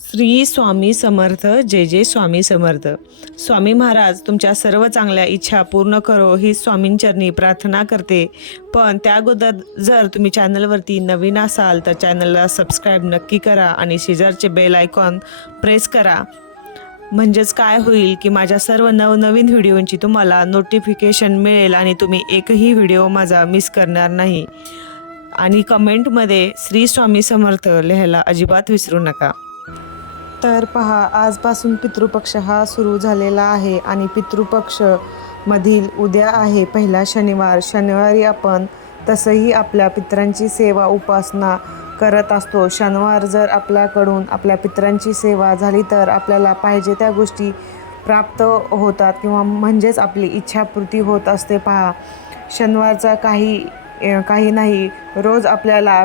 श्री स्वामी समर्थ. जय जय स्वामी समर्थ. स्वामी महाराज तुमच्या सर्व चांगल्या इच्छा पूर्ण करो ही स्वामींचरणी प्रार्थना करते. पण त्या अगोदर जर तुम्ही चॅनलवरती नवीन असाल तर चॅनलला सबस्क्राईब नक्की करा आणि शेजारचे बेल आयकॉन प्रेस करा. म्हणजेच काय होईल की माझ्या सर्व नवनवीन व्हिडिओंची तुम्हाला नोटिफिकेशन मिळेल आणि तुम्ही एकही व्हिडिओ माझा मिस करणार नाही. आणि कमेंटमध्ये श्री स्वामी समर्थ लिहायला अजिबात विसरू नका. तर पहा, आजपासून पितृपक्ष हा सुरू झालेला आहे आणि पितृपक्ष मधील उद्या आहे पहिला शनिवार. शनिवारी आपण तसंही आपल्या पितरांची सेवा उपासना करत असतो. शनिवार जर आपल्याकडून आपल्या पितरांची सेवा झाली तर आपल्याला पाहिजे त्या गोष्टी प्राप्त होतात किंवा म्हणजेच आपली इच्छापूर्ती होत असते. पहा, शनिवारचा काही नाही, रोज आपल्याला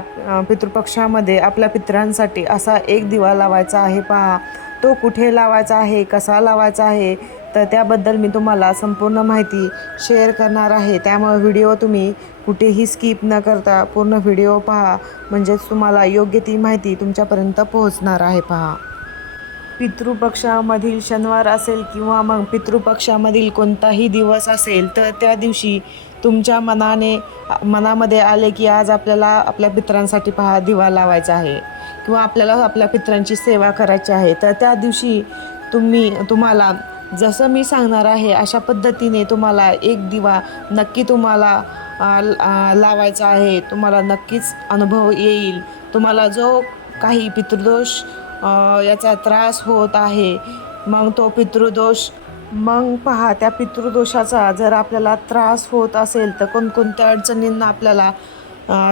पितृपक्षामध्ये आपल्या पितरांसाठी असा एक दिवा लावायचा आहे. पहा, तो कुठे लावायचा आहे, कसा लावायचा आहे, तर त्याबद्दल मी तुम्हाला संपूर्ण माहिती शेअर करणार आहे. त्यामुळे व्हिडिओ तुम्ही कुठेही स्किप न करता पूर्ण व्हिडिओ पहा, म्हणजेच तुम्हाला योग्य ती माहिती तुमच्यापर्यंत पोहोचणार आहे. पहा, पितृपक्षामधील शनिवार असेल किंवा मग पितृपक्षामधील कोणताही दिवस असेल तर त्या दिवशी तुमच्या मनामध्ये आले की आज आपल्याला आपल्या पितरांसाठी पहा दिवा लावायचा आहे किंवा आपल्याला आपल्या पितरांची सेवा करायची आहे, तर त्या दिवशी तुम्हाला जसं मी सांगणार आहे अशा पद्धतीने तुम्हाला एक दिवा नक्की तुम्हाला लावायचा आहे. तुम्हाला नक्कीच अनुभव येईल. तुम्हाला जो काही पितृदोष याचा त्रास होत आहे, मग तो पितृदोष पहा, त्या पितृदोषाचा जर आपल्याला त्रास होत असेल तर कोणकोणत्या अडचणींना आपल्याला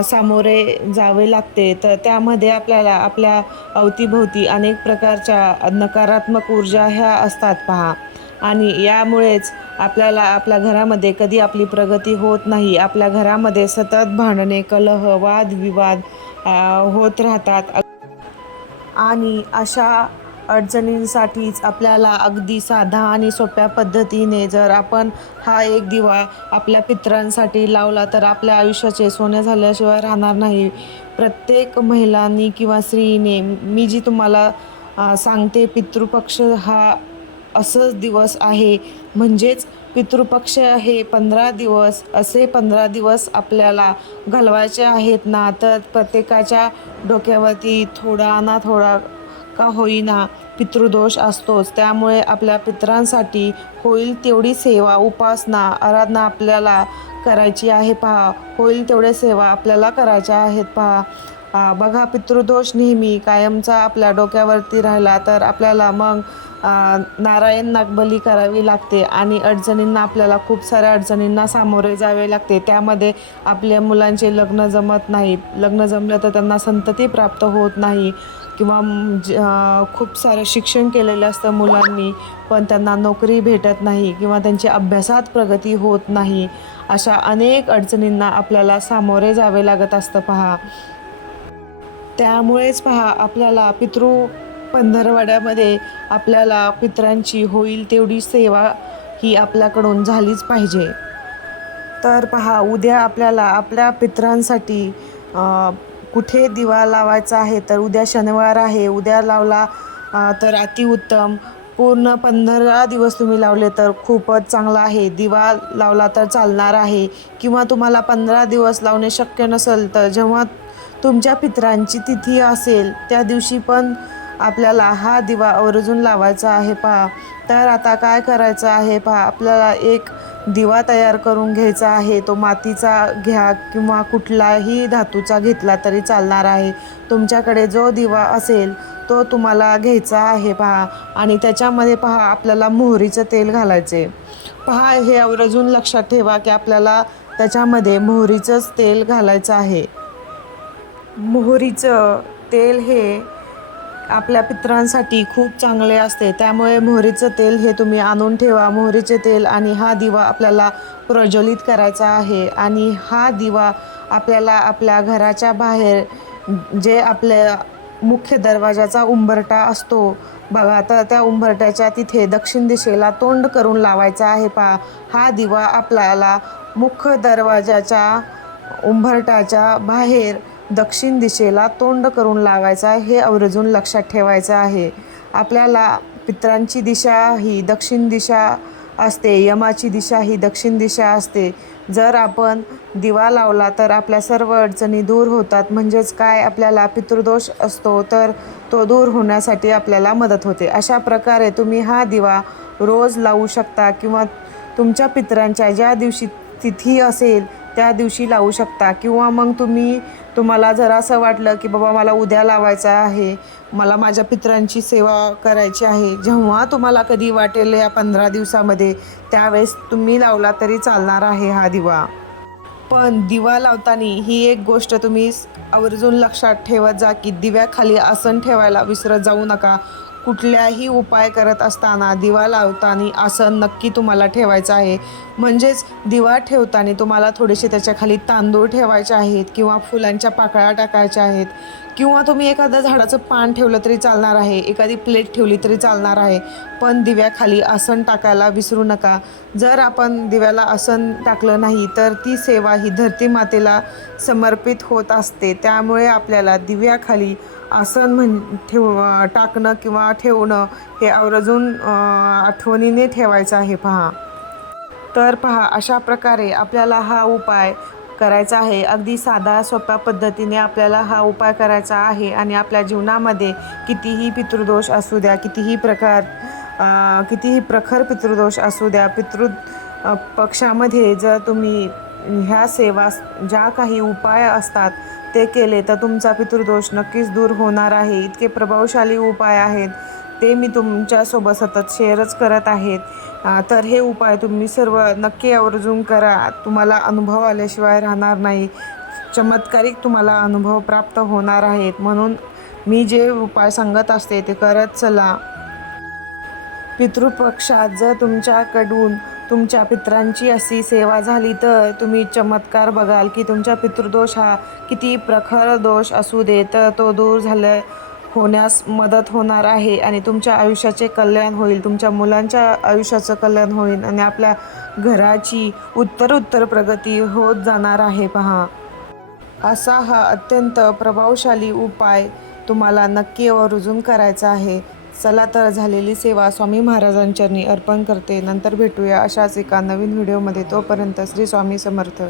सामोरे जावे लागते, तर त्यामध्ये आपल्याला आपल्या अवतीभोवती अनेक प्रकारच्या नकारात्मक ऊर्जा ह्या असतात. पहा, आणि यामुळेच आपल्याला आपल्या घरामध्ये कधी आपली प्रगती होत नाही. आपल्या घरामध्ये सतत भांडणे, कलह, वादविवाद होत राहतात. आणि अशा अडचणींसाठीच आपल्याला अगदी साधा आणि सोप्या पद्धतीने जर आपण हा एक दिवा आपल्या पितरांसाठी लावला तर आपल्या आयुष्याचे सोने झाल्याशिवाय राहणार नाही. प्रत्येक महिलांनी किंवा स्त्रीने, मी जी तुम्हाला सांगते, पितृपक्ष हा असंच दिवस आहे. म्हणजेच पितृपक्ष हे 15 दिवस, असे 15 दिवस आपल्याला घालवायचे आहेत ना, तर प्रत्येकाच्या डोक्यावरती थोडा ना थोडा का होईना पितृदोष असतोच. त्यामुळे आपल्या पितरांसाठी होईल तेवढी सेवा, उपासना, आराधना आपल्याला करायची आहे. पहा, होईल तेवढ्या सेवा आपल्याला करायच्या आहेत. पहा, बघा, पितृदोष नेहमी कायमचा आपल्या डोक्यावरती राहिला तर आपल्याला मग नारायण नागबली करावी लागते आणि आपल्याला खूप साऱ्या अडचणींना सामोरे जावे लागते. त्यामध्ये आपल्या मुलांचे लग्न जमत नाहीत. लग्न जमलं तर त्यांना संतती प्राप्त होत नाही किंवा खूप सारं शिक्षण केलेलं असतं मुलांनी, पण त्यांना नोकरी भेटत नाही किंवा त्यांची अभ्यासात प्रगती होत नाही. अशा अनेक अडचणींना आपल्याला सामोरे जावे लागत असतं. पहा, त्यामुळेच पहा, आपल्याला पंधरवड्यामध्ये आपल्याला पितरांची होईल तेवढी सेवा ही आपल्याकडून झालीच पाहिजे. तर पहा, उद्या आपल्याला आपल्या पितरांसाठी कुठे दिवा लावायचा आहे, तर उद्या शनिवार आहे. उद्या लावला तर अतिउत्तम. पूर्ण 15 दिवस तुम्ही लावले तर खूपच चांगला आहे. दिवा लावला तर चालणार आहे किंवा तुम्हाला 15 दिवस लावणे शक्य नसेल तर जेव्हा तुमच्या पितरांची तिथी असेल त्या दिवशी पण आपल्याला हा दिवा आवर्जून लावायचा आहे. पहा, तर आता काय करायचं आहे, पहा, आपल्याला एक दिवा तयार करून घ्यायचा आहे. तो मातीचा घ्या किंवा कुठलाही धातूचा घेतला तरी चालणार आहे. तुमच्याकडे जो दिवा असेल तो तुम्हाला घ्यायचा आहे. पहा, आणि त्याच्यामध्ये पहा आपल्याला मोहरीचं तेल घालायचे. पहा, हे आवर्जून लक्षात ठेवा की आपल्याला त्याच्यामध्ये मोहरीचंच तेल घालायचं आहे. मोहरीचं तेल हे आपल्या पितरांसाठी खूप चांगले असते. त्यामुळे मोहरीचं तेल हे तुम्ही आणून ठेवा. मोहरीचे तेल आणि हा दिवा आपल्याला प्रज्वलित करायचा आहे. आणि हा दिवा आपल्याला आपल्या घराच्या बाहेर, जे आपल्या मुख्य दरवाजाचा उंबरठा असतो बघा, तर त्या उंबरठ्याच्या तिथे दक्षिण दिशेला तोंड करून लावायचा आहे. पहा, हा दिवा आपल्याला मुख्य दरवाजाच्या उंबरठ्याच्या बाहेर दक्षिण दिशेला तोंड करून लावायचा आहे, हे आवर्जून लक्षात ठेवायचं आहे. आपल्याला पितरांची दिशा ही दक्षिण दिशा असते, यमाची दिशा ही दक्षिण दिशा असते. जर आपण दिवा लावला तर आपल्या सर्व अडचणी दूर होतात. म्हणजेच काय, आपल्याला पितृदोष असतो तर तो दूर होण्यासाठी आपल्याला मदत होते. अशा प्रकारे तुम्ही हा दिवा रोज लावू शकता किंवा तुमच्या पितरांच्या ज्या दिवशी तिथी असेल त्या दिवशी लावू शकता. किंवा मग तुम्हाला जर असं वाटलं की बाबा मला उद्या लावायचा आहे, मला माझ्या पितरांची सेवा करायची आहे, जेव्हा तुम्हाला कधी वाटेल या 15 दिवसामध्ये त्यावेळेस तुम्ही लावला तरी चालणार आहे हा दिवा. पण दिवा लावताना ही एक गोष्ट तुम्ही आवर्जून लक्षात ठेवत जा की दिव्याखाली आसन ठेवायला विसरत जाऊ नका. कुठल्याही उपाय करत असताना दिवा लावताना आसन नक्की तुम्हाला ठेवायचं आहे. म्हणजेच दिवा ठेवताना तुम्हाला थोडेसे त्याच्याखाली तांदूळ ठेवायचे आहेत किंवा फुलांच्या पाकळ्या टाकायच्या आहेत किंवा तुम्ही एखादं झाडाचं पान ठेवलं तरी चालणार आहे, एखादी प्लेट ठेवली तरी चालणार आहे. पण दिव्याखाली आसन टाकायला विसरू नका. जर आपण दिव्याला आसन टाकलं नाही तर ती सेवा ही धरती मातेला समर्पित होत असते. त्यामुळे आपल्याला दिव्याखाली आसन टाकणं किंवा ठेवणं हे आवर्जून आठवणीने ठेवायचं आहे. तर पहा, अशा प्रकारे आपल्याला हा उपाय करायचा आहे. अगदी साधा सोप्या पद्धतीने आपल्याला हा उपाय करायचा आहे. आणि आपल्या जीवनामध्ये कितीही पितृदोष असू द्या, कितीही प्रखर पितृदोष असू द्या, पक्षामध्ये जर तुम्ही ह्या सेवा, ज्या काही उपाय असतात ते केले तर तुमचा पितृदोष नक्कीच दूर होणार आहे. इतके प्रभावशाली उपाय आहेत ते मी तुमच्यासोबत सतत शेअरच करत आहेत. तर हे उपाय तुम्ही सर्व नक्की आवर्जून करा. तुम्हाला अनुभव आल्याशिवाय राहणार नाही. चमत्कारिक तुम्हाला अनुभव प्राप्त होणार आहेत. म्हणून मी जे उपाय सांगत असते ते करत चला. पितृपक्षात जर तुमच्याकडून तुमच्या पितरांची अशी सेवा झाली तर तुम्ही चमत्कार बघाल की तुमचा पितृदोष हा किती प्रखर दोष असू दे तर तो दूर होण्यास मदत होणार आहे. आणि तुमच्या आयुष्याचे कल्याण होईल, तुमच्या मुलांच्या आयुष्याचं कल्याण होईल आणि आपल्या घराची उत्तरोत्तर प्रगती होत जाणार आहे. पहा, असा हा अत्यंत प्रभावशाली उपाय तुम्हाला नक्की आवर्जून करायचा आहे. चला तर, झालेली सेवा स्वामी महाराजांचरणी अर्पण करते. नंतर भेटूया अशाच एका नवीन व्हिडिओमध्ये. तोपर्यंत श्री स्वामी समर्थ.